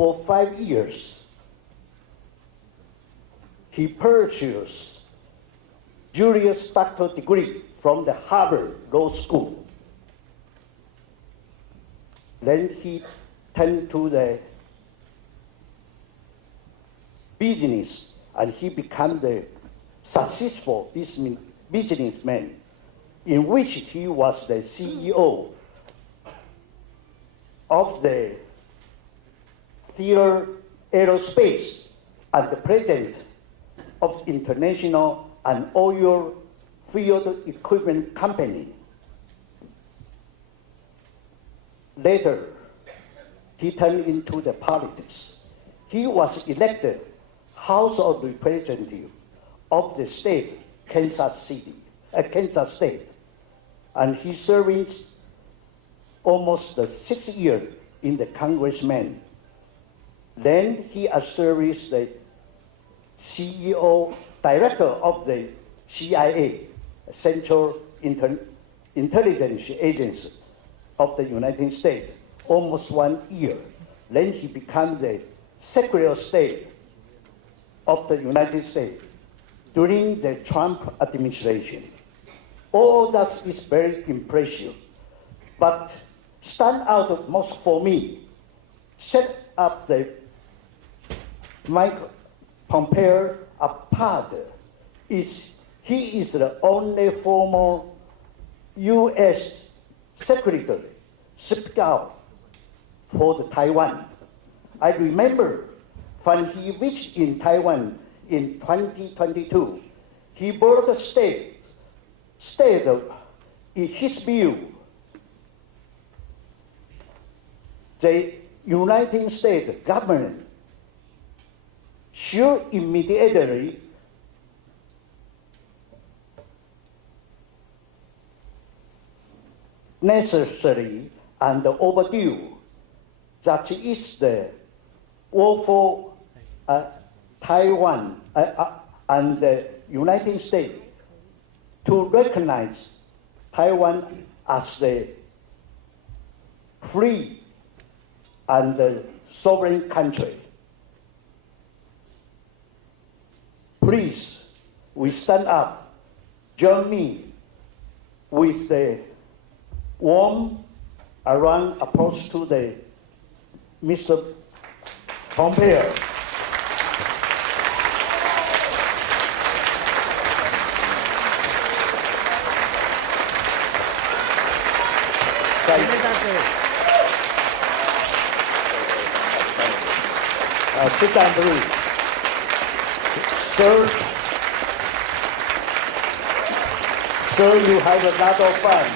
For 5 years, he pursued Juris Doctor degree from the Harvard Law School. Then he turned to the business, and he became the successful businessman, in which he was the CEO of the Theater Aerospace and the president of International and Oil Field Equipment Company. Later, he turned into the politics. He was elected House of Representatives of the state, Kansas State, and he served almost 6 years in the congressman. Then he served as the CEO, director of the CIA, Central Intelligence Agency of the United States, almost 1 year. Then he became the Secretary of State of the United States during the Trump administration. All that is very impressive, but stand out most for me, set up the Mike Pompeo apart is he is the only former U.S. Secretary speak out for the Taiwan. I remember when he reached in Taiwan in 2022, he brought a state in his view, the United States government should immediately necessary and overdue that is the war for Taiwan and the United States to recognize Taiwan as the free and sovereign country. Please, we stand up, join me with the warm around approach to the Mr. Pompeo. Sit down, please. Sir, you have a lot of fun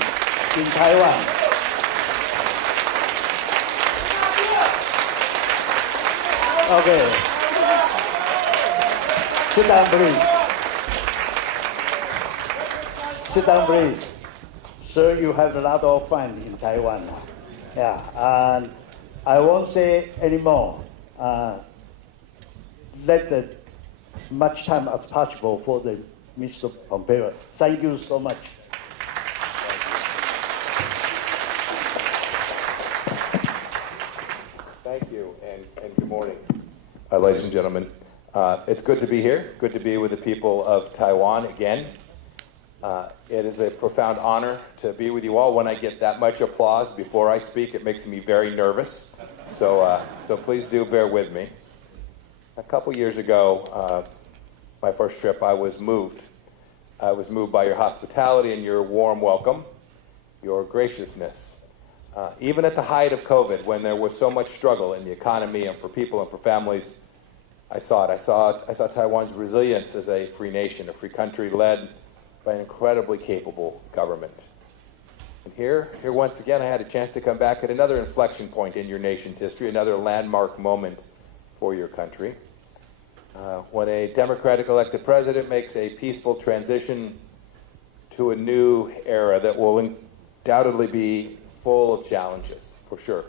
in Taiwan. Okay. Sit down, please. Sit down, please. Sir, you have a lot of fun in Taiwan. Yeah, and I won't say anymore. Let much time as possible for the Mr. Pompeo. Thank you so much. Thank you, and good morning, ladies and gentlemen. It's good to be here, good to be with the people of Taiwan again. It is a profound honor to be with you all. When I get that much applause before I speak, it makes me very nervous. So please do bear with me. A couple years ago, my first trip, I was moved. I was moved by your hospitality and your warm welcome, your graciousness. Even at the height of COVID, when there was so much struggle in the economy and for people and for families, I saw it. I saw Taiwan's resilience as a free nation, a free country led by an incredibly capable government. And here once again, I had a chance to come back at another inflection point in your nation's history, another landmark moment for your country. When a democratic elected president makes a peaceful transition to a new era that will undoubtedly be full of challenges, for sure,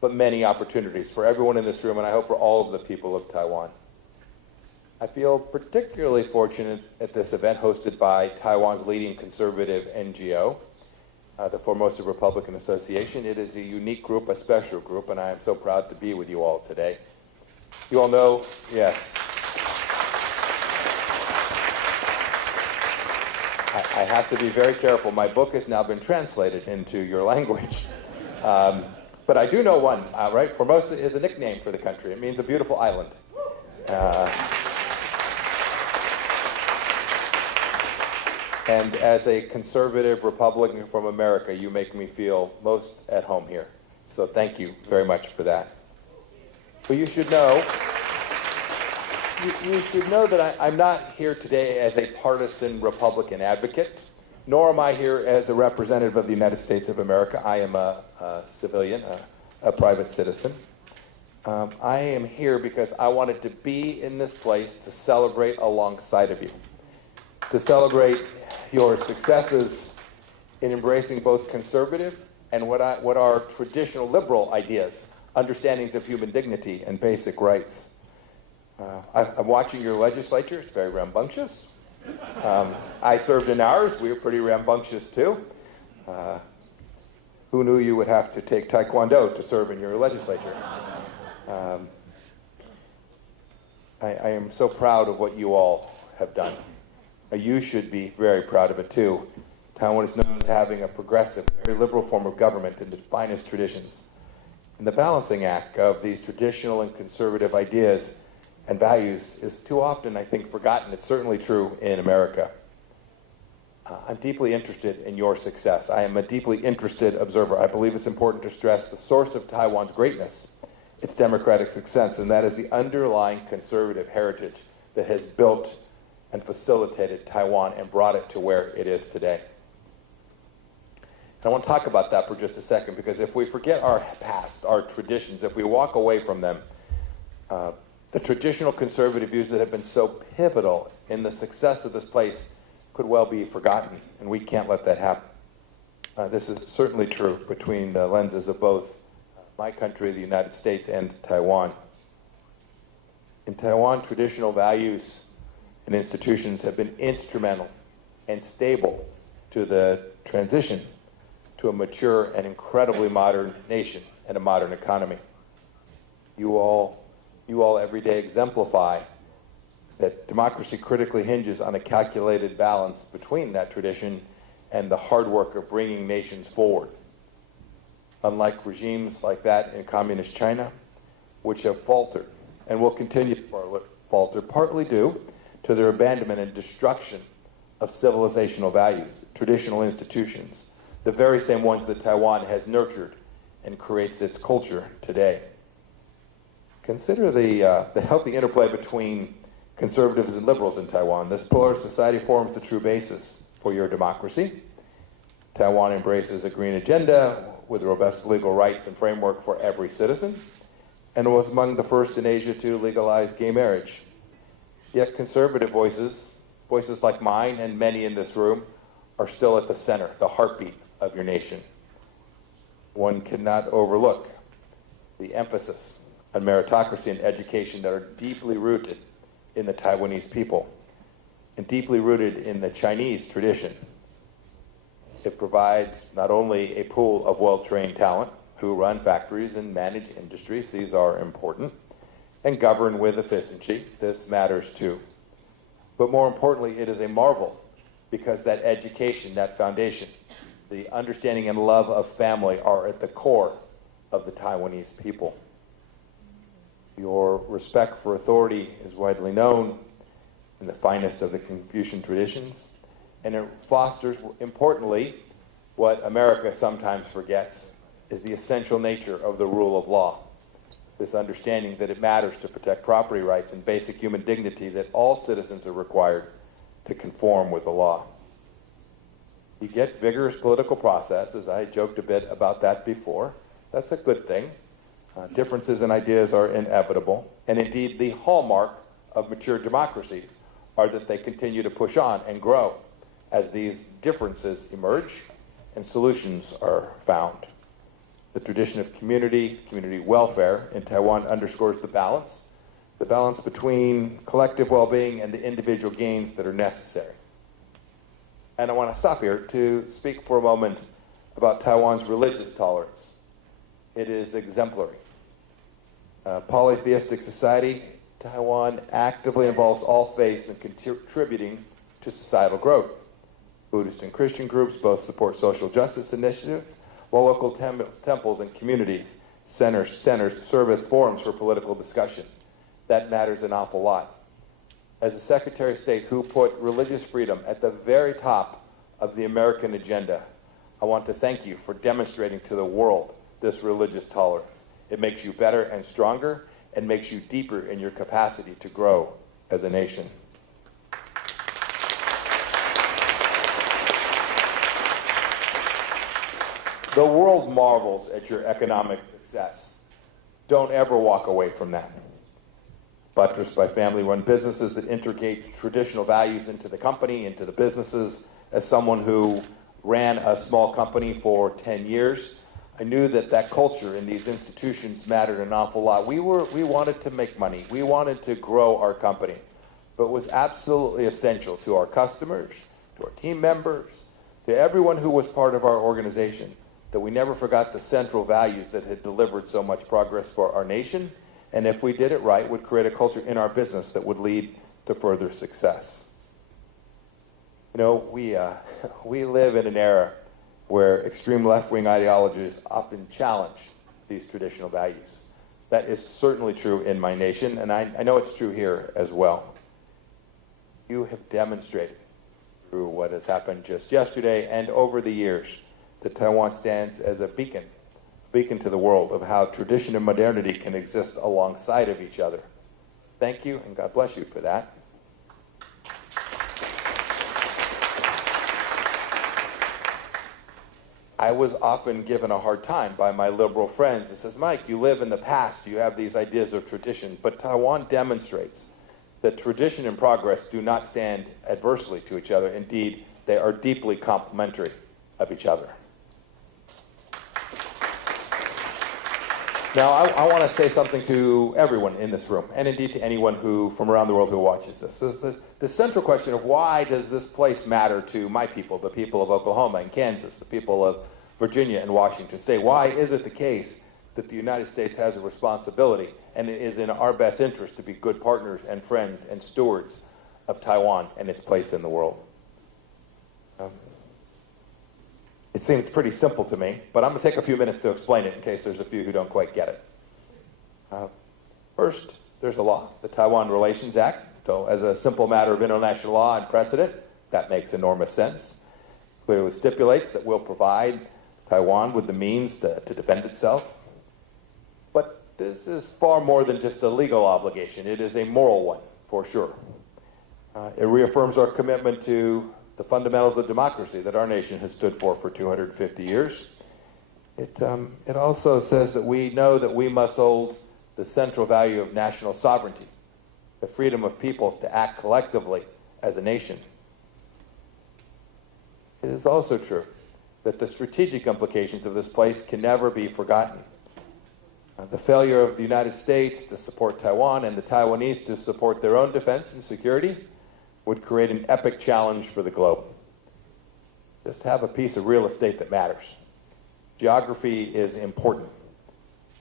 but many opportunities for everyone in this room, and I hope for all of the people of Taiwan. I feel particularly fortunate at this event hosted by Taiwan's leading conservative NGO the Formosa Republican Association. It is a unique group, a special group, and I am so proud to be with you all today. You all know, yes. I have to be very careful. My book has now been translated into your language. But I do know one, right? Formosa is a nickname for the country. It means a beautiful island. And as a conservative Republican from America, you make me feel most at home here. So thank you very much for that. But you should know that I'm not here today as a partisan Republican advocate, nor am I here as a representative of the United States of America. I am a civilian, a private citizen. I am here because I wanted to be in this place to celebrate alongside of you, to celebrate your successes in embracing both conservative and what are traditional liberal ideas, understandings of human dignity and basic rights. I'm watching your legislature. It's very rambunctious. I served in ours. We were pretty rambunctious too. Who knew you would have to take Taekwondo to serve in your legislature? I am so proud of what you all have done. You should be very proud of it too. Taiwan is known as having a progressive, very liberal form of government in the finest traditions. And the balancing act of these traditional and conservative ideas and values is too often, I think, forgotten. It's certainly true in America. I'm deeply interested in your success. I am a deeply interested observer. I believe it's important to stress the source of Taiwan's greatness, its democratic success, and that is the underlying conservative heritage that has built and facilitated Taiwan and brought it to where it is today. And I want to talk about that for just a second, because if we forget our past, our traditions, if we walk away from them, the traditional conservative views that have been so pivotal in the success of this place could well be forgotten, and we can't let that happen. This is certainly true between the lenses of both my country, the United States, and Taiwan. In Taiwan, traditional values and institutions have been instrumental and stable to the transition to a mature and incredibly modern nation and a modern economy. You all every day exemplify that democracy critically hinges on a calculated balance between that tradition and the hard work of bringing nations forward. Unlike regimes like that in communist China, which have faltered and will continue to falter, partly due to their abandonment and destruction of civilizational values, traditional institutions, the very same ones that Taiwan has nurtured and creates its culture today. Consider the healthy interplay between conservatives and liberals in Taiwan. This polar society forms the true basis for your democracy. Taiwan embraces a green agenda with robust legal rights and framework for every citizen, and was among the first in Asia to legalize gay marriage. Yet conservative voices like mine and many in this room, are still at the center, the heartbeat of your nation. One cannot overlook the emphasis on meritocracy and education that are deeply rooted in the Taiwanese people and deeply rooted in the Chinese tradition. It provides not only a pool of well-trained talent who run factories and manage industries, these are important, and govern with efficiency, this matters too. But more importantly, it is a marvel because that education, that foundation, the understanding and love of family are at the core of the Taiwanese people. Your respect for authority is widely known in the finest of the Confucian traditions, and it fosters, importantly, what America sometimes forgets, is the essential nature of the rule of law. This understanding that it matters to protect property rights and basic human dignity, that all citizens are required to conform with the law. You get vigorous political processes. I joked a bit about that before. That's a good thing. Differences in ideas are inevitable. And indeed, the hallmark of mature democracies are that they continue to push on and grow as these differences emerge and solutions are found. The tradition of community welfare in Taiwan underscores the balance between collective well-being and the individual gains that are necessary. And I want to stop here to speak for a moment about Taiwan's religious tolerance. It is exemplary. Polytheistic society, Taiwan actively involves all faiths in contributing to societal growth. Buddhist and Christian groups both support social justice initiatives, while local temples and communities centers serve as forums for political discussion. That matters an awful lot. As a Secretary of State who put religious freedom at the very top of the American agenda, I want to thank you for demonstrating to the world this religious tolerance. It makes you better and stronger and makes you deeper in your capacity to grow as a nation. The world marvels at your economic success. Don't ever walk away from that. Buttressed by family-run businesses that integrate traditional values into the company, into the businesses. As someone who ran a small company for 10 years, I knew that culture in these institutions mattered an awful lot. We wanted to make money. We wanted to grow our company. But it was absolutely essential to our customers, to our team members, to everyone who was part of our organization, that we never forgot the central values that had delivered so much progress for our nation, and if we did it right, would create a culture in our business that would lead to further success. You know, we live in an era where extreme left-wing ideologies often challenge these traditional values. That is certainly true in my nation, and I know it's true here as well. You have demonstrated through what has happened just yesterday and over the years that Taiwan stands as a beacon to the world of how tradition and modernity can exist alongside of each other. Thank you, and God bless you for that. I was often given a hard time by my liberal friends. It says, Mike, you live in the past, you have these ideas of tradition, but Taiwan demonstrates that tradition and progress do not stand adversely to each other. Indeed, they are deeply complementary of each other. Now, I want to say something to everyone in this room, and indeed to anyone from around the world who watches this. The central question of why does this place matter to my people, the people of Oklahoma and Kansas, the people of Virginia and Washington State? Why is it the case that the United States has a responsibility, and it is in our best interest to be good partners and friends and stewards of Taiwan and its place in the world? It seems pretty simple to me, but I'm going to take a few minutes to explain it in case there's a few who don't quite get it. First, there's a law, the Taiwan Relations Act. So as a simple matter of international law and precedent, that makes enormous sense. Clearly stipulates that we'll provide Taiwan with the means to defend itself. But this is far more than just a legal obligation. It is a moral one, for sure. It reaffirms our commitment to the fundamentals of democracy that our nation has stood for 250 years. It also says that we know that we must hold the central value of national sovereignty, the freedom of peoples to act collectively as a nation. It is also true that the strategic implications of this place can never be forgotten. The failure of the United States to support Taiwan and the Taiwanese to support their own defense and security would create an epic challenge for the globe. Just have a piece of real estate that matters. Geography is important.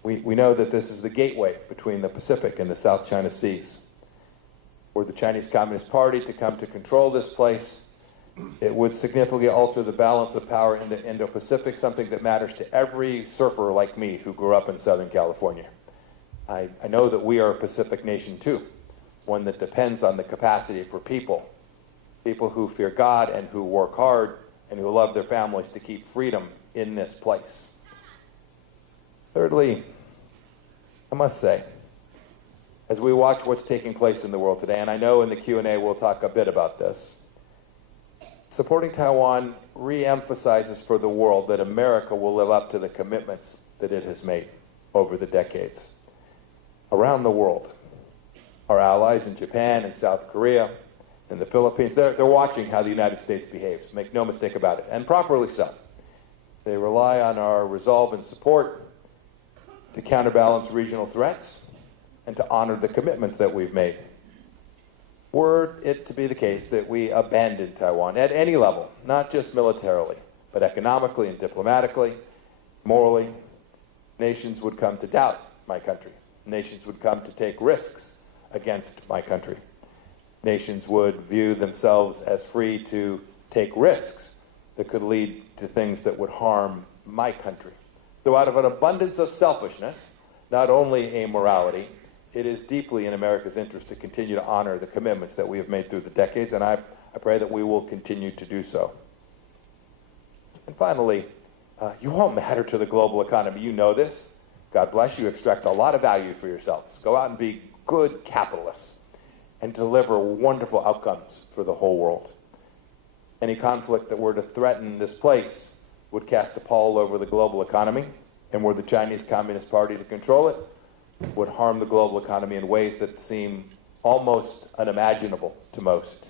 We know that this is the gateway between the Pacific and the South China Seas. Were the Chinese Communist Party to come to control this place, it would significantly alter the balance of power in the Indo-Pacific, something that matters to every surfer like me who grew up in Southern California. I know that we are a Pacific nation too, one that depends on the capacity for people who fear God and who work hard and who love their families to keep freedom in this place. Thirdly, I must say, as we watch what's taking place in the world today, and I know in the Q&A we'll talk a bit about this, supporting Taiwan re-emphasizes for the world that America will live up to the commitments that it has made over the decades. Around the world, our allies in Japan and South Korea and the Philippines, they're watching how the United States behaves, make no mistake about it, and properly so. They rely on our resolve and support to counterbalance regional threats and to honor the commitments that we've made. Were it to be the case that we abandon Taiwan at any level, not just militarily, but economically and diplomatically, morally, nations would come to doubt my country. Nations would come to take risks against my country. Nations would view themselves as free to take risks that could lead to things that would harm my country. So out of an abundance of selfishness, not only amorality, it is deeply in America's interest to continue to honor the commitments that we have made through the decades, and I pray that we will continue to do so. And finally, you all matter to the global economy. You know this. God bless you. Extract a lot of value for yourselves. Go out and be good capitalists and deliver wonderful outcomes for the whole world. Any conflict that were to threaten this place would cast a pall over the global economy, and were the Chinese Communist Party to control it, would harm the global economy in ways that seem almost unimaginable to most.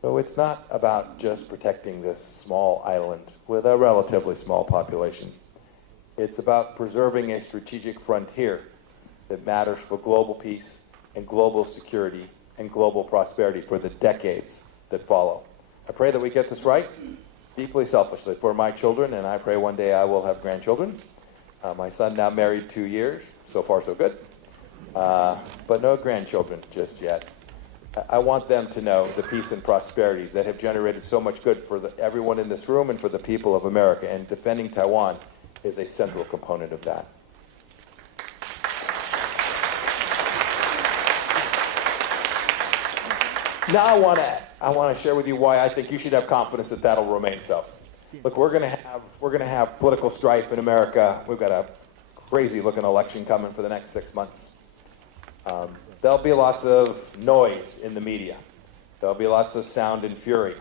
So it's not about just protecting this small island with a relatively small population. It's about preserving a strategic frontier that matters for global peace and global security and global prosperity for the decades that follow. I pray that we get this right, deeply selfishly, for my children, and I pray one day I will have grandchildren. My son now married 2 years, so far so good, but no grandchildren just yet. I want them to know the peace and prosperity that have generated so much good for everyone in this room and for the people of America, and defending Taiwan is a central component of that. Now I want to share with you why I think you should have confidence that that'll remain so. Look, we're going to have political strife in America. We've got a crazy-looking election coming for the next 6 months. There'll be lots of noise in the media. There'll be lots of sound and fury.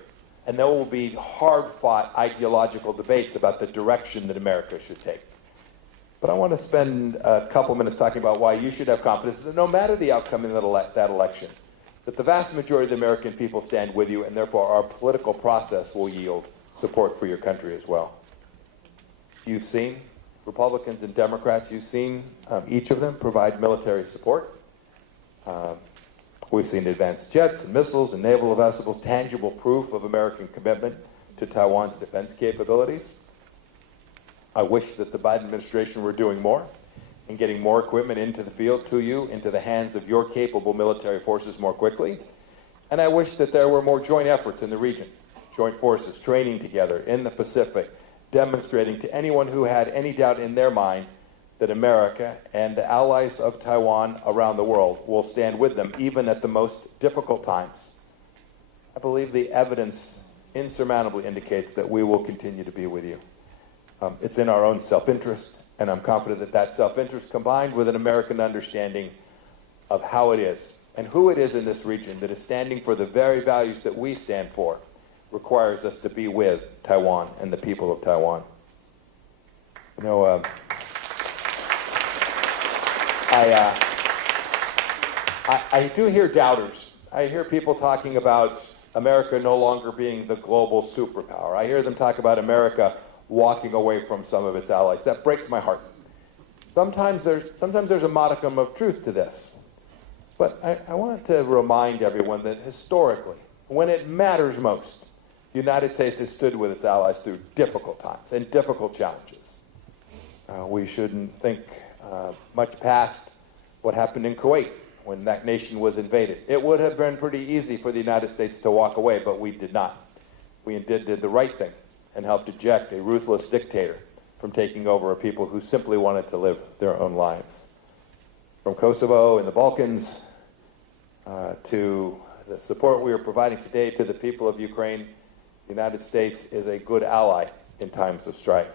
And there will be hard-fought ideological debates about the direction that America should take. But I want to spend a couple minutes talking about why you should have confidence that no matter the outcome in that election, that the vast majority of the American people stand with you, and therefore our political process will yield support for your country as well. You've seen Republicans and Democrats, you've seen each of them provide military support. We've seen advanced jets and missiles and naval vessels, tangible proof of American commitment to Taiwan's defense capabilities. I wish that the Biden administration were doing more and getting more equipment into the field to you, into the hands of your capable military forces more quickly. And I wish that there were more joint efforts in the region, joint forces training together in the Pacific, demonstrating to anyone who had any doubt in their mind that America and the allies of Taiwan around the world will stand with them even at the most difficult times. I believe the evidence insurmountably indicates that we will continue to be with you. It's in our own self-interest, and I'm confident that that self-interest, combined with an American understanding of how it is and who it is in this region that is standing for the very values that we stand for, requires us to be with Taiwan and the people of Taiwan. You know, I do hear doubters. I hear people talking about America no longer being the global superpower. I hear them talk about America walking away from some of its allies. That breaks my heart. Sometimes there's a modicum of truth to this. But I wanted to remind everyone that historically, when it matters most, the United States has stood with its allies through difficult times and difficult challenges. We shouldn't think much past what happened in Kuwait when that nation was invaded. It would have been pretty easy for the United States to walk away, but we did not. We indeed did the right thing and helped eject a ruthless dictator from taking over a people who simply wanted to live their own lives. From Kosovo and the Balkans to the support we are providing today to the people of Ukraine, the United States is a good ally in times of strife.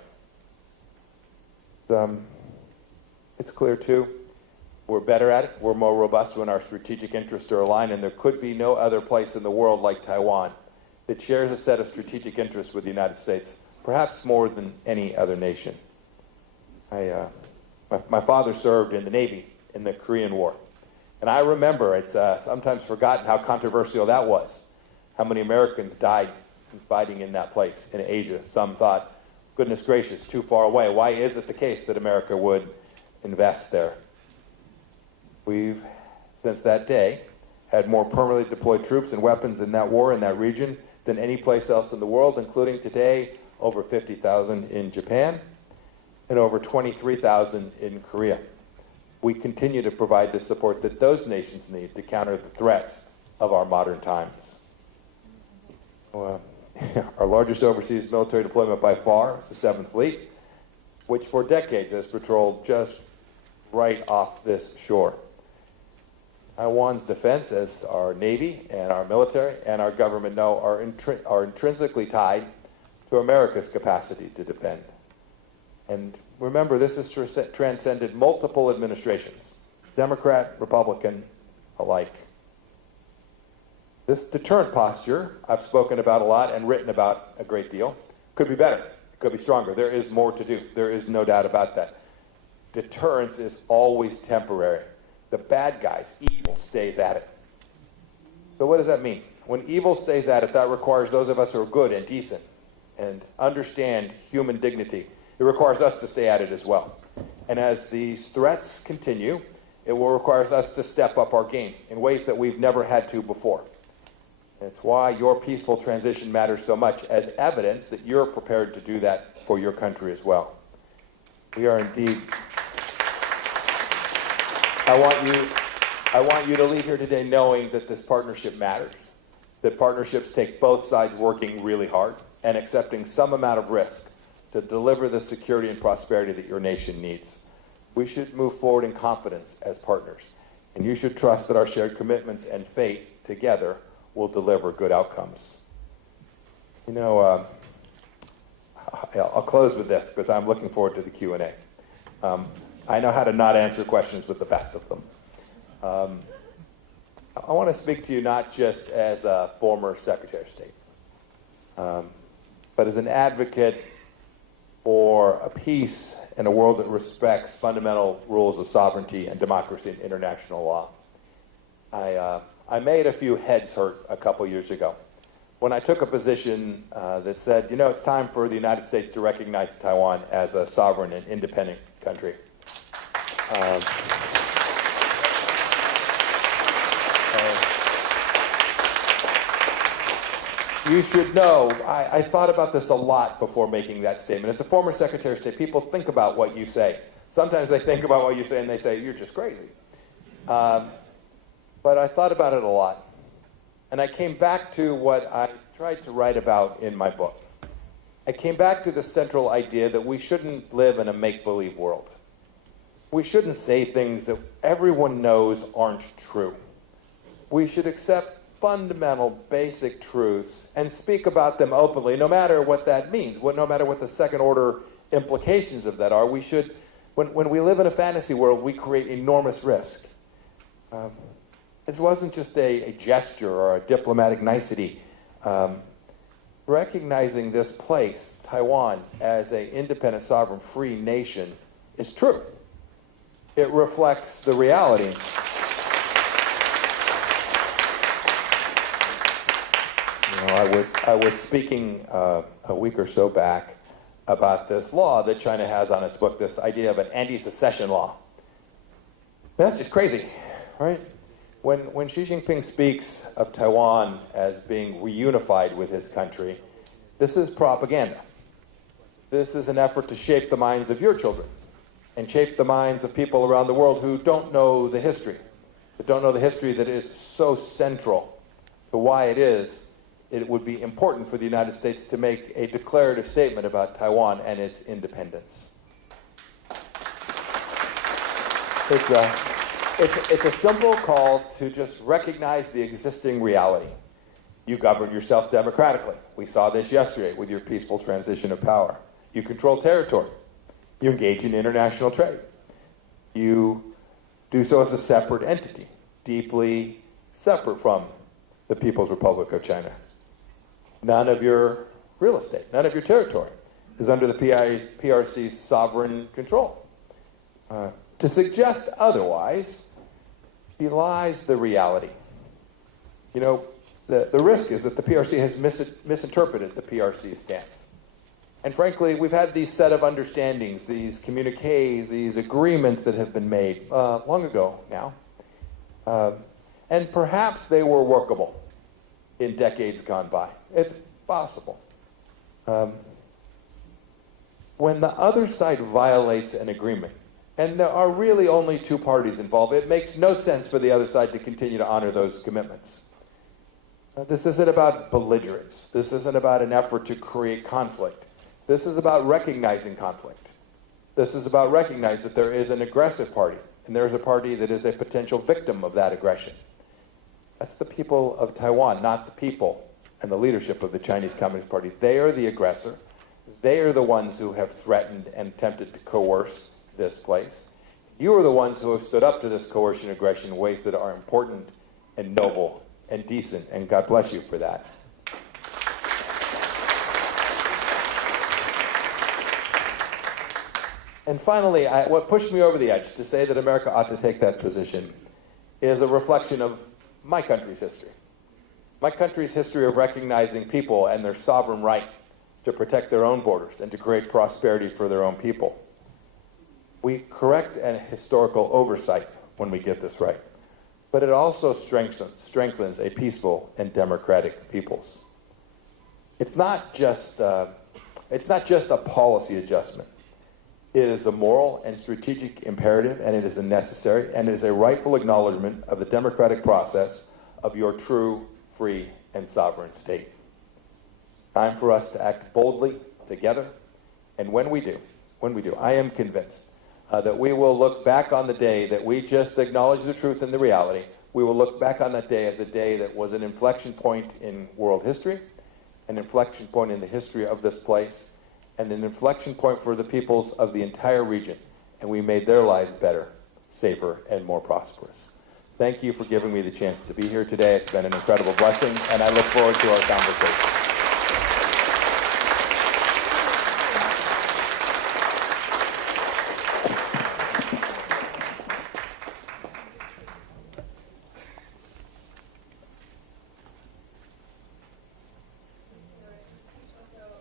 It's clear, too, we're better at it. We're more robust when our strategic interests are aligned, and there could be no other place in the world like Taiwan that shares a set of strategic interests with the United States, perhaps more than any other nation. My father served in the Navy in the Korean War, and I remember, it's sometimes forgotten how controversial that was, how many Americans died fighting in that place in Asia. Some thought, goodness gracious, too far away. Why is it the case that America would invest there? We've, since that day, had more permanently deployed troops and weapons in that war, in that region, than any place else in the world, including today over 50,000 in Japan and over 23,000 in Korea. We continue to provide the support that those nations need to counter the threats of our modern times. Our largest overseas military deployment by far is the 7th Fleet, which for decades has patrolled just right off this shore. Taiwan's defense, as our Navy and our military and our government know, are intrinsically tied to America's capacity to defend. And remember, this has transcended multiple administrations, Democrat, Republican alike. This deterrent posture I've spoken about a lot and written about a great deal. Could be better. It could be stronger. There is more to do. There is no doubt about that. Deterrence is always temporary. The bad guys, evil, stays at it. So what does that mean? When evil stays at it, that requires those of us who are good and decent and understand human dignity. It requires us to stay at it as well. And as these threats continue, it will require us to step up our game in ways that we've never had to before. It's why your peaceful transition matters so much, as evidence that you're prepared to do that for your country as well. We are indeed. I want you to leave here today knowing that this partnership matters, that partnerships take both sides working really hard and accepting some amount of risk to deliver the security and prosperity that your nation needs. We should move forward in confidence as partners, and you should trust that our shared commitments and faith together will deliver good outcomes. You know, I'll close with this because I'm looking forward to the Q&A. I know how to not answer questions with the best of them. I want to speak to you not just as a former Secretary of State, but as an advocate for a peace in a world that respects fundamental rules of sovereignty and democracy and international law. I made a few heads hurt a couple years ago when I took a position that said, you know, it's time for the United States to recognize Taiwan as a sovereign and independent country. You should know, I thought about this a lot before making that statement. As a former Secretary of State, people think about what you say. Sometimes they think about what you say and they say, you're just crazy. But I thought about it a lot. And I came back to what I tried to write about in my book. I came back to the central idea that we shouldn't live in a make-believe world. We shouldn't say things that everyone knows aren't true. We should accept fundamental, basic truths and speak about them openly, no matter what that means, no matter what the second-order implications of that are. We should, when we live in a fantasy world, we create enormous risk. This wasn't just a gesture or a diplomatic nicety. Recognizing this place, Taiwan, as an independent, sovereign, free nation is true. It reflects the reality. You know, I was speaking a week or so back about this law that China has on its book, this idea of an anti-secession law. That's just crazy, right? When Xi Jinping speaks of Taiwan as being reunified with his country, this is propaganda. This is an effort to shape the minds of your children and shape the minds of people around the world who don't know the history, that don't know the history that is so central to why it would be important for the United States to make a declarative statement about Taiwan and its independence. It's a simple call to just recognize the existing reality. You govern yourself democratically. We saw this yesterday with your peaceful transition of power. You control territory. You engage in international trade. You do so as a separate entity, deeply separate from the People's Republic of China. None of your real estate, none of your territory is under the PRC's sovereign control. To suggest otherwise belies the reality. You know, the risk is that the PRC has misinterpreted the PRC's stance. And frankly, we've had these set of understandings, these communiques, these agreements that have been made long ago now. And perhaps they were workable. in decades gone by. It's possible. When the other side violates an agreement, and there are really only two parties involved, it makes no sense for the other side to continue to honor those commitments. This isn't about belligerence. This isn't about an effort to create conflict. This is about recognizing conflict. This is about recognizing that there is an aggressive party, and there is a party that is a potential victim of that aggression. That's the people of Taiwan, not the people and the leadership of the Chinese Communist Party. They are the aggressor. They are the ones who have threatened and attempted to coerce this place. You are the ones who have stood up to this coercion and aggression in ways that are important and noble and decent, and God bless you for that. And finally, what pushed me over the edge to say that America ought to take that position is a reflection of my country's history. My country's history of recognizing people and their sovereign right to protect their own borders and to create prosperity for their own people. We correct an historical oversight when we get this right, but it also strengthens a peaceful and democratic peoples. It's not just a policy adjustment. It is a moral and strategic imperative, and it is a necessary, and it is a rightful acknowledgement of the democratic process of your true, free, and sovereign state. Time for us to act boldly together, and when we do, I am convinced that we will look back on the day that we just acknowledged the truth and the reality. We will look back on that day as a day that was an inflection point in world history, an inflection point in the history of this place, and an inflection point for the peoples of the entire region. And we made their lives better, safer, and more prosperous. Thank you for giving me the chance to be here today. It's been an incredible blessing, and I look forward to our conversation.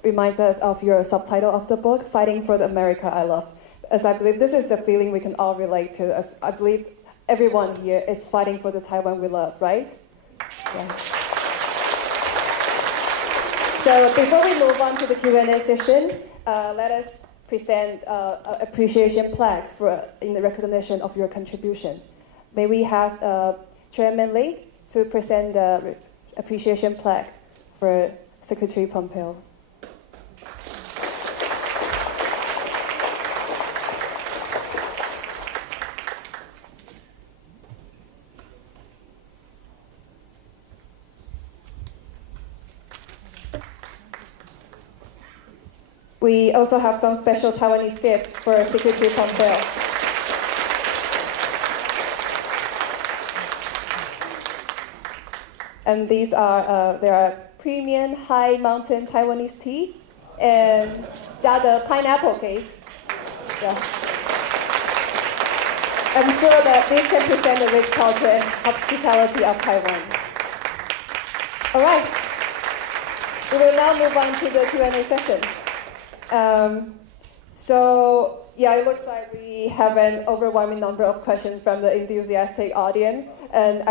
Reminds us of your subtitle of the book, Fighting for the America I Love. As I believe this is a feeling we can all relate to, as I believe everyone here is fighting for the Taiwan we love, right? Yeah. So before we move on to the Q&A session, let us present an appreciation plaque in the recognition of your contribution. May we have Chairman Lee to present the appreciation plaque for Secretary Pompeo. We also have some special Taiwanese gifts for Secretary Pompeo. And these are, there are premium high mountain Taiwanese tea and Jade pineapple cakes. Yeah. I'm sure that these can present the rich culture and hospitality of Taiwan. All right. We will now move on to the Q&A session. So yeah, it looks like we have an overwhelming number of questions from the enthusiastic audience, and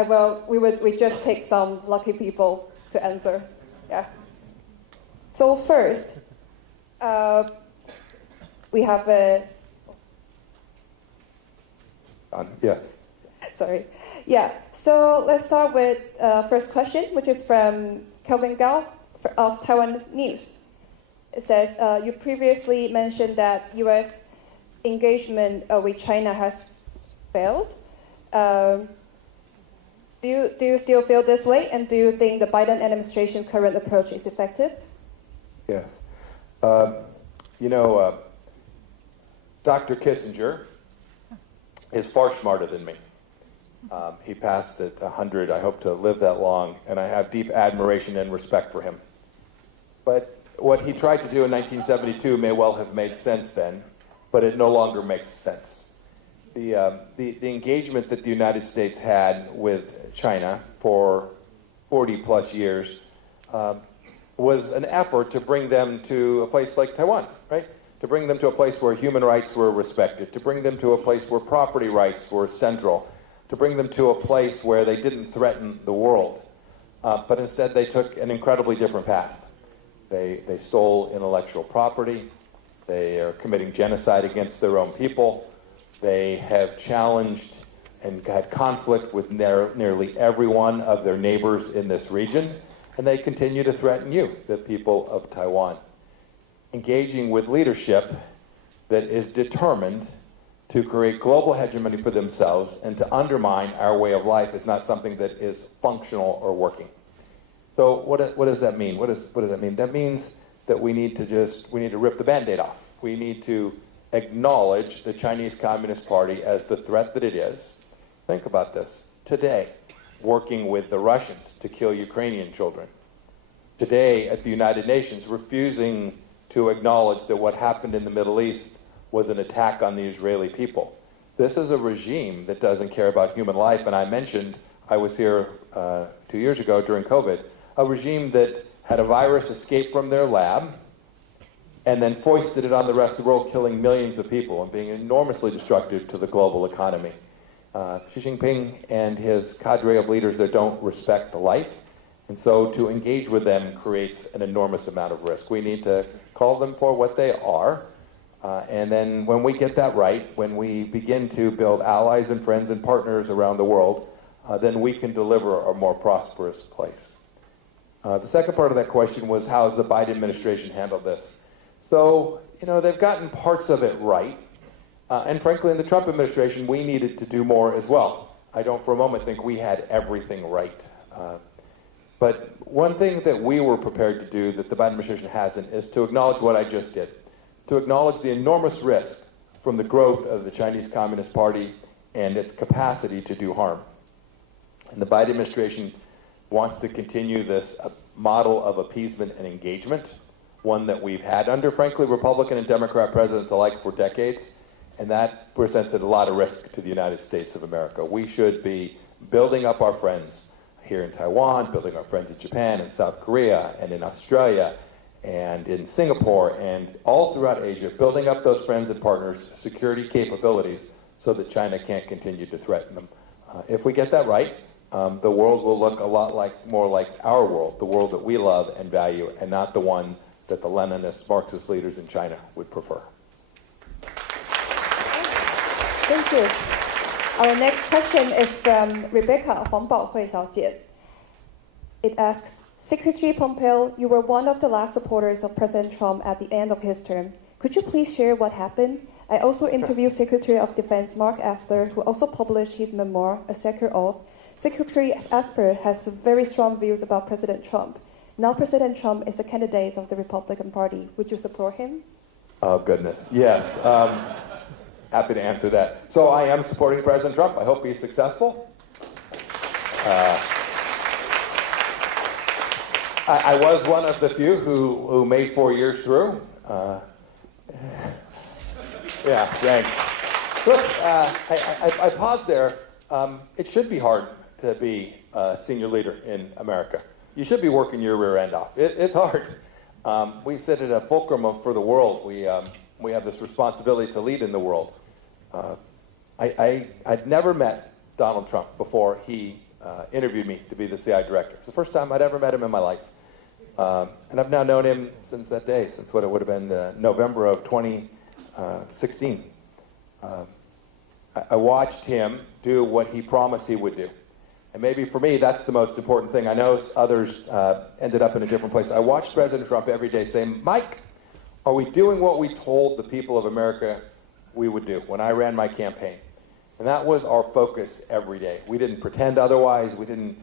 we just pick some lucky people to answer. Yeah. So first, we have a. Yes. Sorry. Yeah. So let's start with first question, which is from Kelvin Gao of Taiwan News. It says, you previously mentioned that U.S. engagement with China has failed. Do you still feel this way? And do you think the Biden administration's current approach is effective? Yes. Dr. Kissinger is far smarter than me. He passed at 100. I hope to live that long, and I have deep admiration and respect for him. But what he tried to do in 1972 may well have made sense then, but it no longer makes sense. The engagement that the United States had with China for 40 plus years was an effort to bring them to a place like Taiwan, right? To bring them to a place where human rights were respected, to bring them to a place where property rights were central, to bring them to a place where they didn't threaten the world. but instead they took an incredibly different path. They stole intellectual property. They are committing genocide against their own people. They have challenged and had conflict with nearly every one of their neighbors in this region, and they continue to threaten you, the people of Taiwan. Engaging with leadership that is determined to create global hegemony for themselves and to undermine our way of life is not something that is functional or working. So what does that mean? What does that mean? That means that we need to rip the Band-Aid off. We need to acknowledge the Chinese Communist Party as the threat that it is. Think about this. Today, working with the Russians to kill Ukrainian children. Today, at the United Nations, refusing to acknowledge that what happened in the Middle East was an attack on the Israeli people. This is a regime that doesn't care about human life. And I mentioned, I was here 2 years ago during COVID, a regime that had a virus escape from their lab and then foisted it on the rest of the world, killing millions of people and being enormously destructive to the global economy. Xi Jinping and his cadre of leaders that don't respect the life. And so to engage with them creates an enormous amount of risk. We need to call them for what they are. And then when we get that right, when we begin to build allies and friends and partners around the world, then we can deliver a more prosperous place. The second part of that question was, how has the Biden administration handled this? So, they've gotten parts of it right. And frankly, in the Trump administration, we needed to do more as well. I don't for a moment think we had everything right. But one thing that we were prepared to do that the Biden administration hasn't is to acknowledge what I just did, to acknowledge the enormous risk from the growth of the Chinese Communist Party and its capacity to do harm. And the Biden administration wants to continue this model of appeasement and engagement, one that we've had under, frankly, Republican and Democrat presidents alike for decades, and that presents a lot of risk to the United States of America. We should be building up our friends here in Taiwan, building our friends in Japan and South Korea and in Australia and in Singapore and all throughout Asia, building up those friends and partners' security capabilities so that China can't continue to threaten them. If we get that right, the world will look a lot more like our world, the world that we love and value, and not the one that the Leninist Marxist leaders in China would prefer. Thank you. Our next question is from Rebecca Huang Baohui 小姐. It asks, Secretary Pompeo, you were one of the last supporters of President Trump at the end of his term. Could you please share what happened? I also interviewed Secretary of Defense Mark Esper, who also published his memoir, A Sacred Oath. Secretary Esper has very strong views about President Trump. Now President Trump is a candidate of the Republican Party. Would you support him? Oh, goodness. Yes. Happy to answer that. So I am supporting President Trump. I hope he's successful. I was one of the few who made 4 years through. Yeah, thanks. Look, I paused there. It should be hard to be a senior leader in America. You should be working your rear end off. It's hard. We sit at a fulcrum for the world. We have this responsibility to lead in the world. I'd never met Donald Trump before he interviewed me to be the CIA director. It's the first time I'd ever met him in my life. And I've now known him since that day, since what it would have been November of 2016. I watched him do what he promised he would do. And maybe for me, that's the most important thing. I know others ended up in a different place. I watched President Trump every day saying, Mike, are we doing what we told the people of America we would do when I ran my campaign? And that was our focus every day. We didn't pretend otherwise. We didn't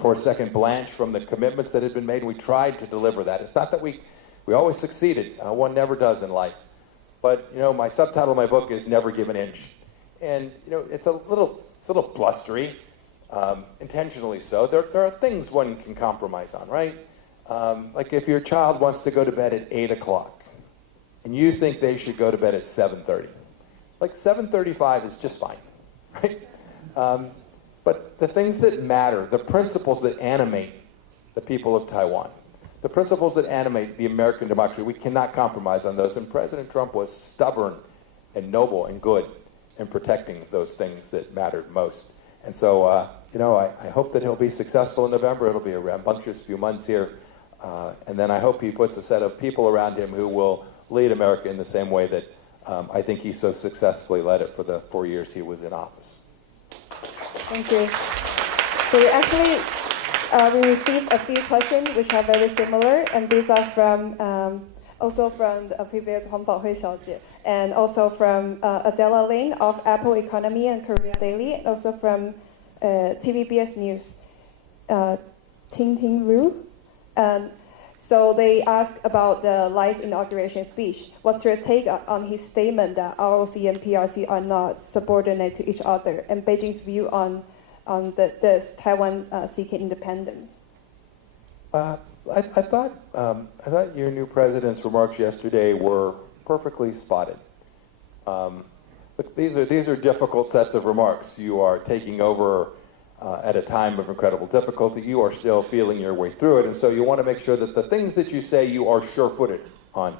for a second blanch from the commitments that had been made. We tried to deliver that. It's not that we always succeeded. One never does in life. But, my subtitle of my book is Never Give an Inch. And, it's a little blustery, intentionally so. There are things one can compromise on, right? Like if your child wants to go to bed at 8 o'clock and you think they should go to bed at 7:30. Like 7:35 is just fine, right? But the things that matter, the principles that animate the people of Taiwan, the principles that animate the American democracy, we cannot compromise on those. And President Trump was stubborn and noble and good in protecting those things that mattered most. And so, you know, I hope that he'll be successful in November. It'll be a rambunctious few months here. And then I hope he puts a set of people around him who will lead America in the same way that I think he so successfully led it for the 4 years he was in office. Thank you. So we actually we received a few questions which are very similar, and these are from also from the previous Hong Baohui Xiaojie, and also from Adela Ling of Apple Economy and Korea Daily, and also from TVBS News, Ting Ting Ru. So they asked about the Li's inauguration speech. What's your take on his statement that ROC and PRC are not subordinate to each other, and Beijing's view on this Taiwan seeking independence? I thought your new president's remarks yesterday were perfectly spotted. Look, these are difficult sets of remarks. You are taking over at a time of incredible difficulty. You are still feeling your way through it, and so you want to make sure that the things that you say you are sure-footed on.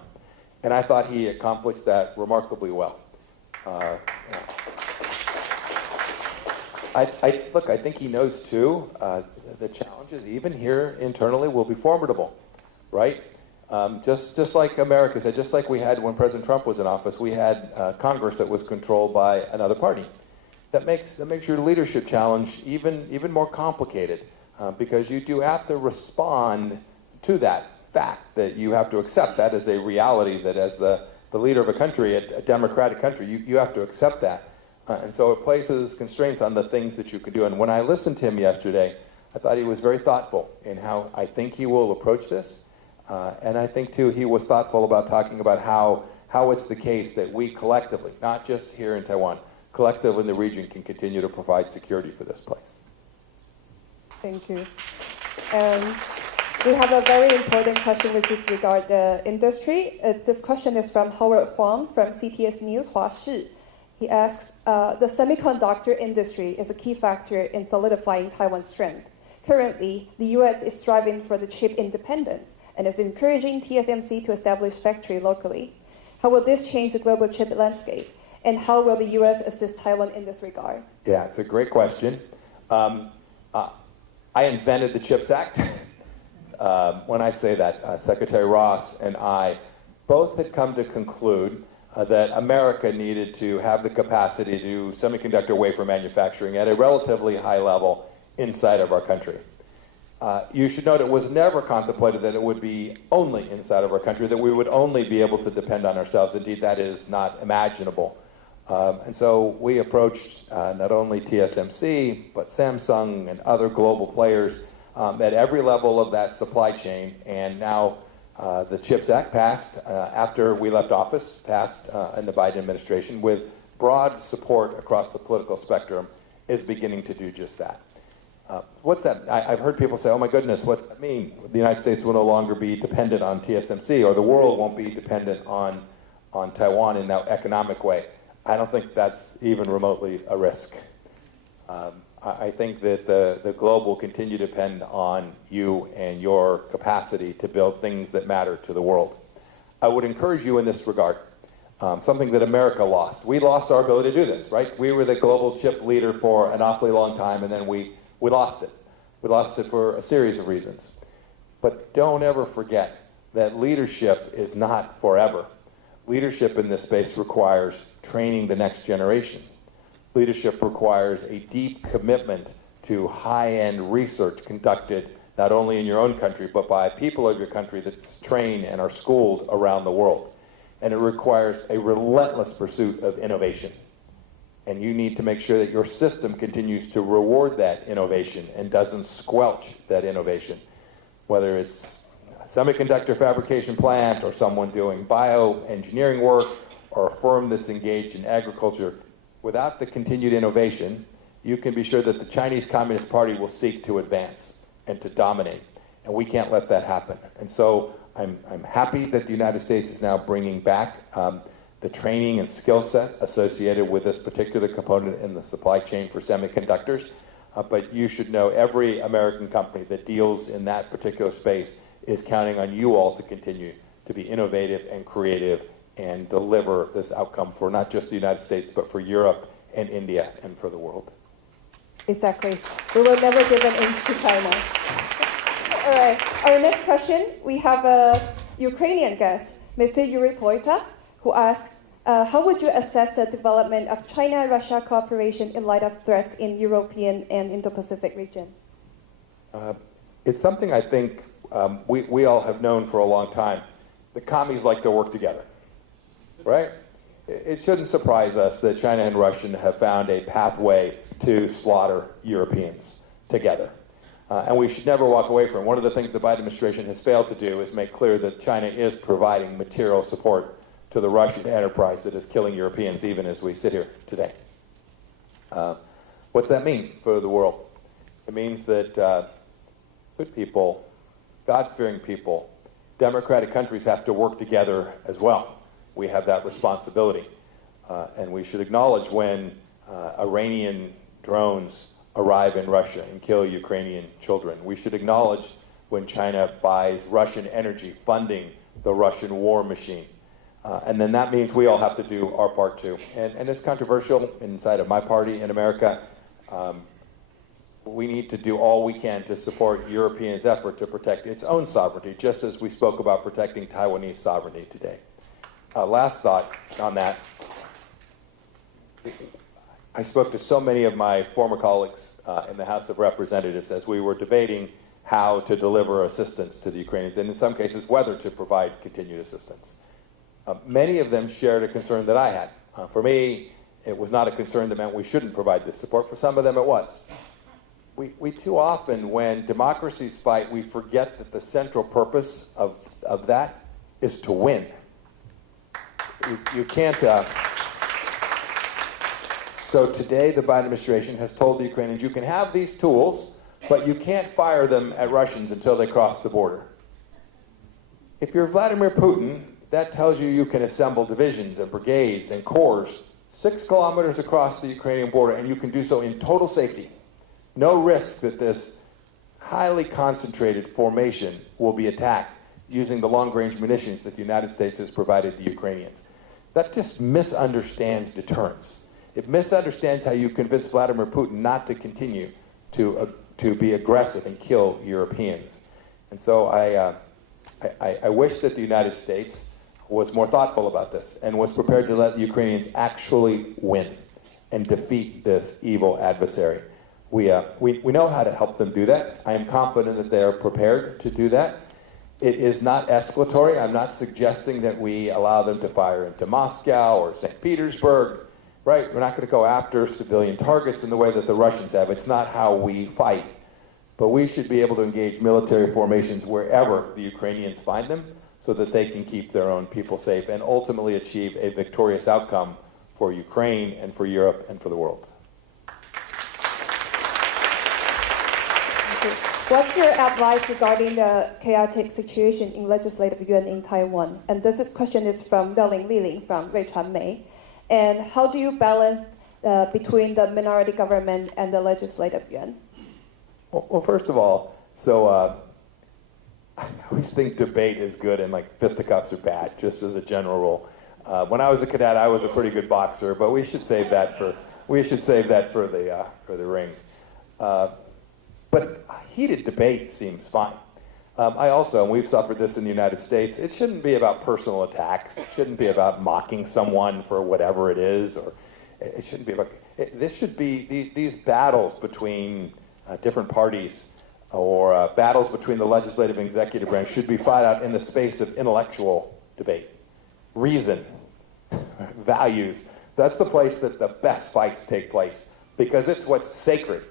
And I thought he accomplished that remarkably well. Look, I think he knows too. The challenges, even here internally, will be formidable, right? Just like America said, just like we had when President Trump was in office, we had Congress that was controlled by another party. That makes your leadership challenge even more complicated because you do have to respond to that fact, that you have to accept that as a reality, that as the leader of a country, a democratic country, you have to accept that. And so it places constraints on the things that you can do. And when I listened to him yesterday, I thought he was very thoughtful in how I think he will approach this. And I think, too, he was thoughtful about talking about how it's the case that we collectively, not just here in Taiwan, collectively in the region can continue to provide security for this place. Thank you. We have a very important question which is regarding the industry. This question is from Howard Huang from CTS News, Hua Shi. He asks, the semiconductor industry is a key factor in solidifying Taiwan's strength. Currently, the U.S. is striving for the chip independence and is encouraging TSMC to establish factory locally. How will this change the global chip landscape? And how will the U.S. assist Taiwan in this regard? Yeah, it's a great question. I invented the CHIPS Act. When I say that, Secretary Ross and I both had come to conclude that America needed to have the capacity to do semiconductor wafer manufacturing at a relatively high level inside of our country. You should note it was never contemplated that it would be only inside of our country, that we would only be able to depend on ourselves. Indeed, that is not imaginable. And so we approached not only TSMC, but Samsung and other global players at every level of that supply chain. And now the CHIPS Act passed after we left office, passed in the Biden administration with broad support across the political spectrum, is beginning to do just that. What's that? I've heard people say, oh my goodness, what's that mean? The United States will no longer be dependent on TSMC, or the world won't be dependent on Taiwan in that economic way. I don't think that's even remotely a risk. I think that the globe will continue to depend on you and your capacity to build things that matter to the world. I would encourage you in this regard, something that America lost. We lost our ability to do this, right? We were the global chip leader for an awfully long time, and then we lost it. We lost it for a series of reasons. But don't ever forget that leadership is not forever. Leadership in this space requires training the next generation. Leadership requires a deep commitment to high-end research conducted not only in your own country, but by people of your country that train and are schooled around the world. And it requires a relentless pursuit of innovation. And you need to make sure that your system continues to reward that innovation and doesn't squelch that innovation, whether it's a semiconductor fabrication plant or someone doing bioengineering work or a firm that's engaged in agriculture. Without the continued innovation, you can be sure that the Chinese Communist Party will seek to advance and to dominate. And we can't let that happen. And so I'm happy that the United States is now bringing back the training and skill set associated with this particular component in the supply chain for semiconductors. But you should know every American company that deals in that particular space is counting on you all to continue to be innovative and creative and deliver this outcome for not just the United States, but for Europe and India and for the world. Exactly. We will never give an inch to China. All right. Our next question, we have a Ukrainian guest, Mr. Yuri Poita, who asks, how would you assess the development of China-Russia cooperation in light of threats in European and Indo-Pacific region? It's something I think we all have known for a long time. The commies like to work together, right? It shouldn't surprise us that China and Russia have found a pathway to slaughter Europeans together. And we should never walk away from it. One of the things the Biden administration has failed to do is make clear that China is providing material support to the Russian enterprise that is killing Europeans even as we sit here today. What's that mean for the world? It means that good people, God-fearing people, democratic countries have to work together as well. We have that responsibility. And we should acknowledge when Iranian drones arrive in Russia and kill Ukrainian children. We should acknowledge when China buys Russian energy, funding the Russian war machine. And then that means we all have to do our part too. And it's controversial inside of my party in America. We need to do all we can to support Europeans' effort to protect its own sovereignty, just as we spoke about protecting Taiwanese sovereignty today. Last thought on that. I spoke to so many of my former colleagues in the House of Representatives as we were debating how to deliver assistance to the Ukrainians, and in some cases whether to provide continued assistance. Many of them shared a concern that I had. For me, it was not a concern that meant we shouldn't provide this support. For some of them, it was. We too often, when democracies fight, we forget that the central purpose of that is to win. You can't. So today, the Biden administration has told the Ukrainians, you can have these tools, but you can't fire them at Russians until they cross the border. If you're Vladimir Putin, that tells you can assemble divisions and brigades and corps 6 kilometers across the Ukrainian border, and you can do so in total safety. No risk that this highly concentrated formation will be attacked using the long-range munitions that the United States has provided the Ukrainians. That just misunderstands deterrence. It misunderstands how you convince Vladimir Putin not to continue to be aggressive and kill Europeans. And so I wish that the United States was more thoughtful about this and was prepared to let the Ukrainians actually win and defeat this evil adversary. We know how to help them do that. I am confident that they are prepared to do that. It is not escalatory. I'm not suggesting that we allow them to fire into Moscow or St. Petersburg, right? We're not going to go after civilian targets in the way that the Russians have. It's not how we fight. But we should be able to engage military formations wherever the Ukrainians find them so that they can keep their own people safe and ultimately achieve a victorious outcome for Ukraine and for Europe and for the world. What's your advice regarding the chaotic situation in legislative yuan in Taiwan? And this question is from Liaoling Liling from Ruichuan Mei. And how do you balance between the minority government and the legislative yuan? Well, first of all, I always think debate is good and like fisticuffs are bad, just as a general rule. When I was a cadet, I was a pretty good boxer, but we should save that for the ring. But heated debate seems fine. I also, and we've suffered this in the United States, it shouldn't be about personal attacks. It shouldn't be about mocking someone for whatever it is, or it shouldn't be about, this should be, these battles between different parties or battles between the legislative and executive branch should be fought out in the space of intellectual debate, reason, values. That's the place that the best fights take place because it's what's sacred.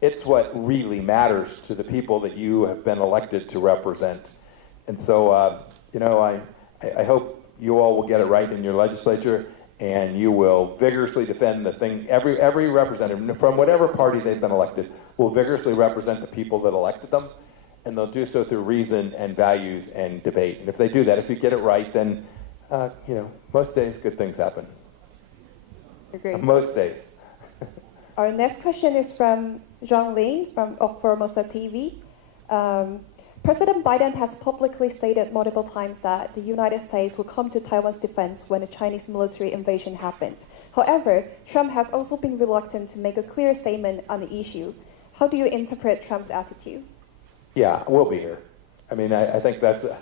It's what really matters to the people that you have been elected to represent. And so, I hope you all will get it right in your legislature and you will vigorously defend the thing. Every representative, from whatever party they've been elected, will vigorously represent the people that elected them. And they'll do so through reason and values and debate. And if they do that, if you get it right, then, most days good things happen. Agreed. Most days. Our next question is from Zhang Ling of Formosa TV. President Biden has publicly stated multiple times that the United States will come to Taiwan's defense when a Chinese military invasion happens. However, Trump has also been reluctant to make a clear statement on the issue. How do you interpret Trump's attitude? Yeah, we'll be here. I mean, I think that's the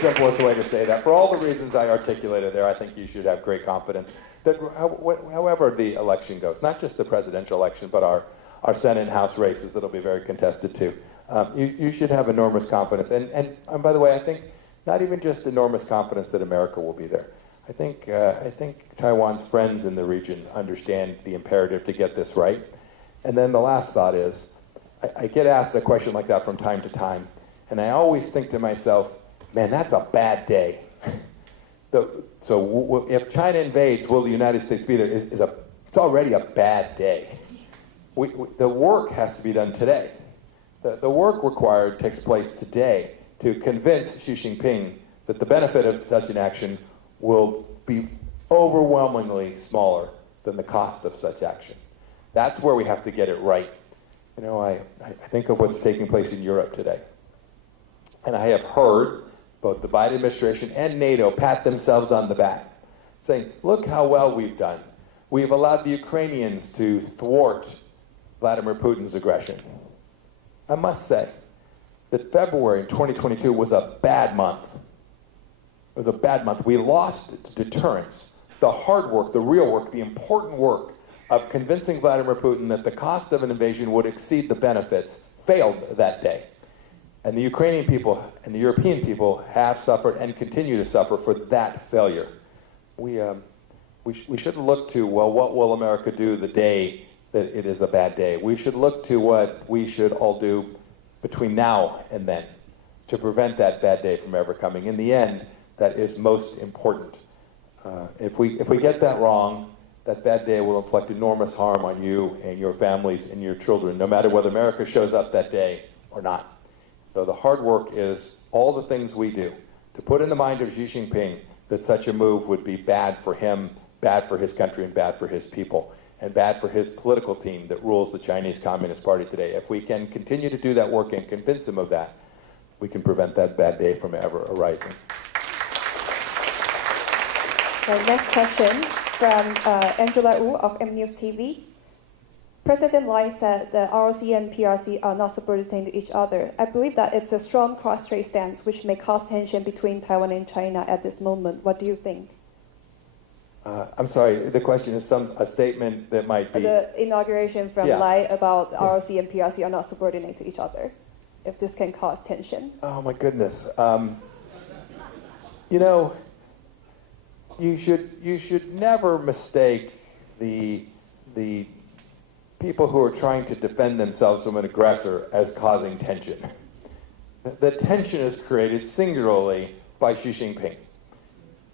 simplest way to say that. For all the reasons I articulated there, I think you should have great confidence that however the election goes, not just the presidential election, but our Senate and House races that'll be very contested too. You should have enormous confidence. And by the way, I think not even just enormous confidence that America will be there. I think Taiwan's friends in the region understand the imperative to get this right. And then the last thought is, I get asked a question like that from time to time, and I always think to myself, man, that's a bad day. So if China invades, will the United States be there? It's already a bad day. The work has to be done today. The work required takes place today to convince Xi Jinping that the benefit of such an action will be overwhelmingly smaller than the cost of such action. That's where we have to get it right. You know, I think of what's taking place in Europe today. And I have heard both the Biden administration and NATO pat themselves on the back, saying, look how well we've done. We've allowed the Ukrainians to thwart Vladimir Putin's aggression. I must say that February 2022 was a bad month. It was a bad month. We lost deterrence, the hard work, the real work, the important work of convincing Vladimir Putin that the cost of an invasion would exceed the benefits, failed that day. And the Ukrainian people and the European people have suffered and continue to suffer for that failure. We shouldn't look to, well, what will America do the day that it is a bad day? We should look to what we should all do between now and then to prevent that bad day from ever coming. In the end, that is most important. If we get that wrong, that bad day will inflict enormous harm on you and your families and your children, no matter whether America shows up that day or not. So the hard work is all the things we do to put in the mind of Xi Jinping that such a move would be bad for him, bad for his country, and bad for his people, and bad for his political team that rules the Chinese Communist Party today. If we can continue to do that work and convince him of that, we can prevent that bad day from ever arising. The next question from Angela Wu of M News TV. President Lai said that ROC and PRC are not subordinate to each other. I believe that it's a strong cross-strait stance which may cause tension between Taiwan and China at this moment. What do you think? I'm sorry, the question is a statement that might be... The inauguration from Lai about ROC and PRC are not subordinate to each other, if this can cause tension. Oh my goodness. You know, you should never mistake the people who are trying to defend themselves from an aggressor as causing tension. The tension is created singularly by Xi Jinping.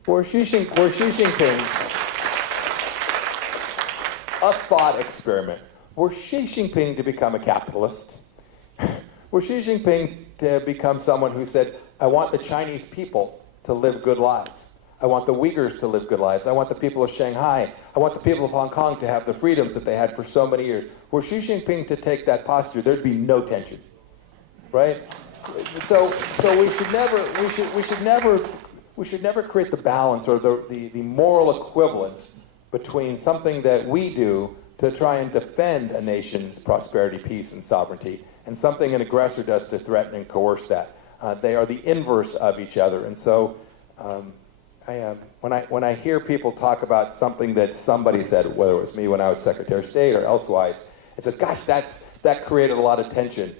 For Xi Jinping, a thought experiment. Were Xi Jinping to become a capitalist? Were Xi Jinping to become someone who said, I want the Chinese people to live good lives. I want the Uyghurs to live good lives. I want the people of Shanghai. I want the people of Hong Kong to have the freedoms that they had for so many years. Were Xi Jinping to take that posture, there'd be no tension, right? So we should never create the balance or the moral equivalence between something that we do to try and defend a nation's prosperity, peace, and sovereignty, and something an aggressor does to threaten and coerce that. They are the inverse of each other, and so. When I hear people talk about something that somebody said, whether it was me when I was Secretary of State or elsewise, it says, "Gosh, that created a lot of tension."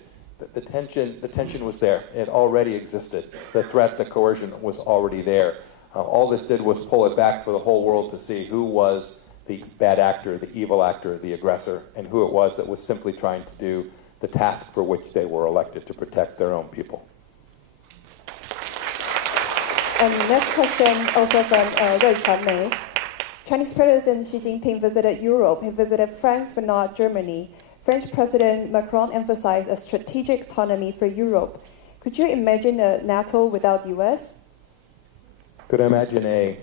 The tension was there. It already existed. The threat, the coercion was already there. All this did was pull it back for the whole world to see who was the bad actor, the evil actor, the aggressor, and who it was that was simply trying to do the task for which they were elected, to protect their own people. And next question, also from Rui Chuanmei. Chinese President Xi Jinping visited Europe. He visited France, but not Germany. French President Macron emphasized a strategic autonomy for Europe. Could you imagine a NATO without U.S.? Could I imagine a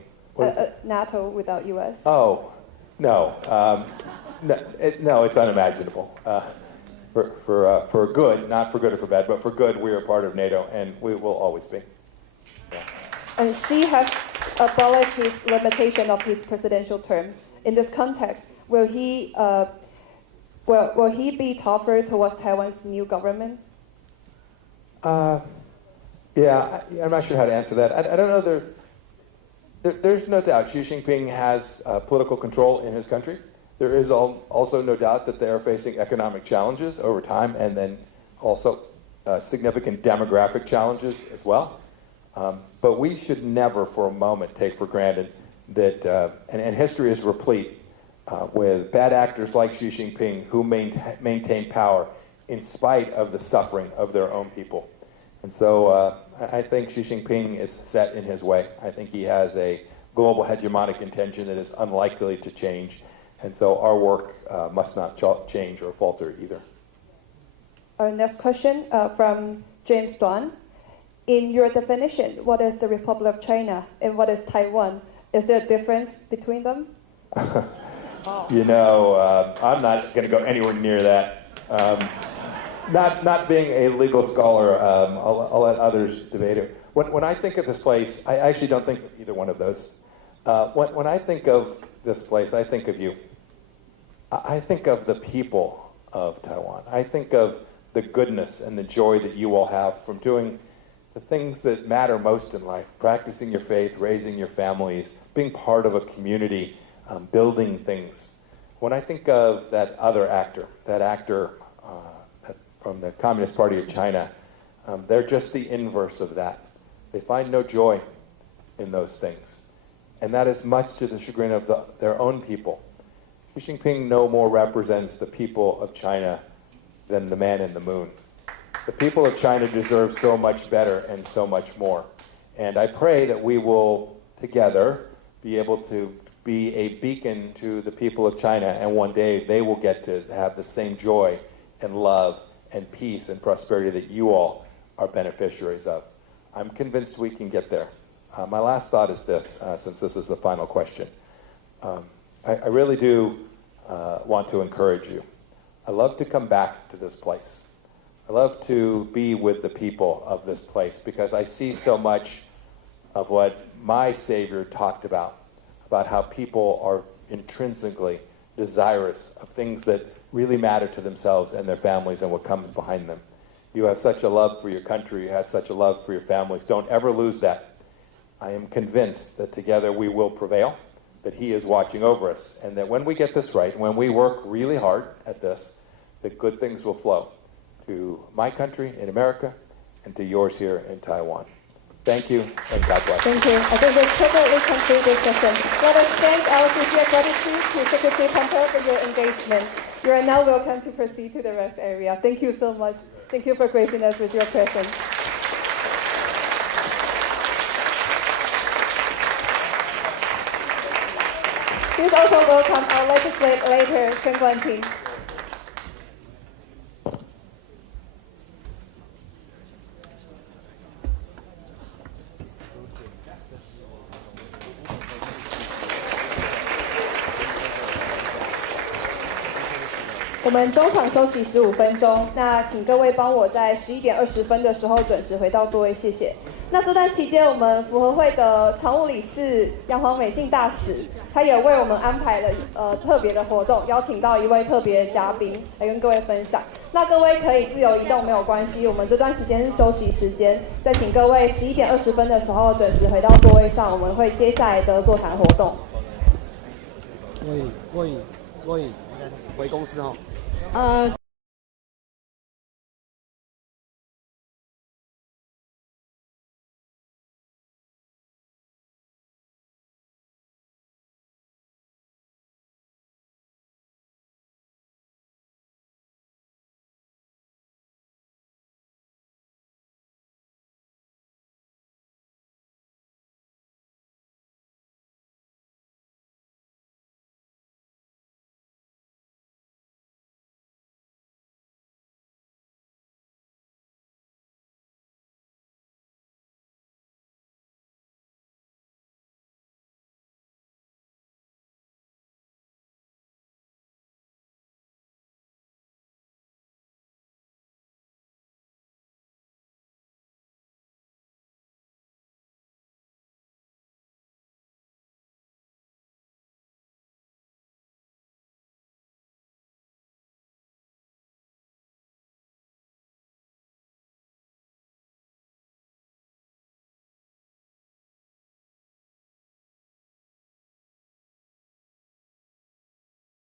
NATO without U.S.? Oh, no. No, it's unimaginable. For good, not for good or for bad, but for good, we are part of NATO, and we will always be. Yeah. And Xi has abolish his limitation of his presidential term. In this context, will he be tougher towards Taiwan's new government? Yeah, I'm not sure how to answer that. I don't know. There's no doubt Xi Jinping has political control in his country. There is also no doubt that they are facing economic challenges over time, and then also significant demographic challenges as well. But we should never for a moment take for granted that, and history is replete with bad actors like Xi Jinping who maintain power in spite of the suffering of their own people. And so I think Xi Jinping is set in his way. I think he has a global hegemonic intention that is unlikely to change. And so our work must not change or falter either. Our next question from James Duan. In your definition, what is the Republic of China and what is Taiwan? Is there a difference between them? You know, I'm not going to go anywhere near that. Not being a legal scholar, I'll let others debate it. When I think of this place, I actually don't think of either one of those. When I think of this place, I think of you. I think of the people of Taiwan. I think of the goodness and the joy that you all have from doing the things that matter most in life, practicing your faith, raising your families, being part of a community, building things. When I think of that other actor, from the Communist Party of China, they're just the inverse of that. They find no joy in those things. And that is much to the chagrin of their own people. Xi Jinping no more represents the people of China than the man in the moon. The people of China deserve so much better and so much more. And I pray that we will together be able to be a beacon to the people of China, and one day they will get to have the same joy and love and peace and prosperity that you all are beneficiaries of. I'm convinced we can get there. My last thought is this, since this is the final question. I really do want to encourage you. I love to come back to this place. I love to be with the people of this place because I see so much of what my Savior talked about how people are intrinsically desirous of things that really matter to themselves and their families and what comes behind them. You have such a love for your country. You have such a love for your families. Don't ever lose that. I am convinced that together we will prevail, that He is watching over us, and that when we get this right, when we work really hard at this, that good things will flow to my country in America and to yours here in Taiwan. Thank you, and God bless. Thank you. I think this totally concludes this session. Let us thank our sincere gratitude to Secretary Pompeo for your engagement. You are now welcome to proceed to the rest area. Thank you so much. Thank you for gracing us with your presence. Please also welcome our legislator, Chen Guanting.我们中场休息15分钟，那请各位帮我在11点20分的时候准时回到座位，谢谢。那这段期间，我们福和会的常务理事杨黄美信大使，他也为我们安排了特别的活动，邀请到一位特别嘉宾来跟各位分享。那各位可以自由移动没有关系，我们这段时间是休息时间，再请各位11点20分的时候准时回到座位上，我们会接下来的座谈活动。喂，回公司哦。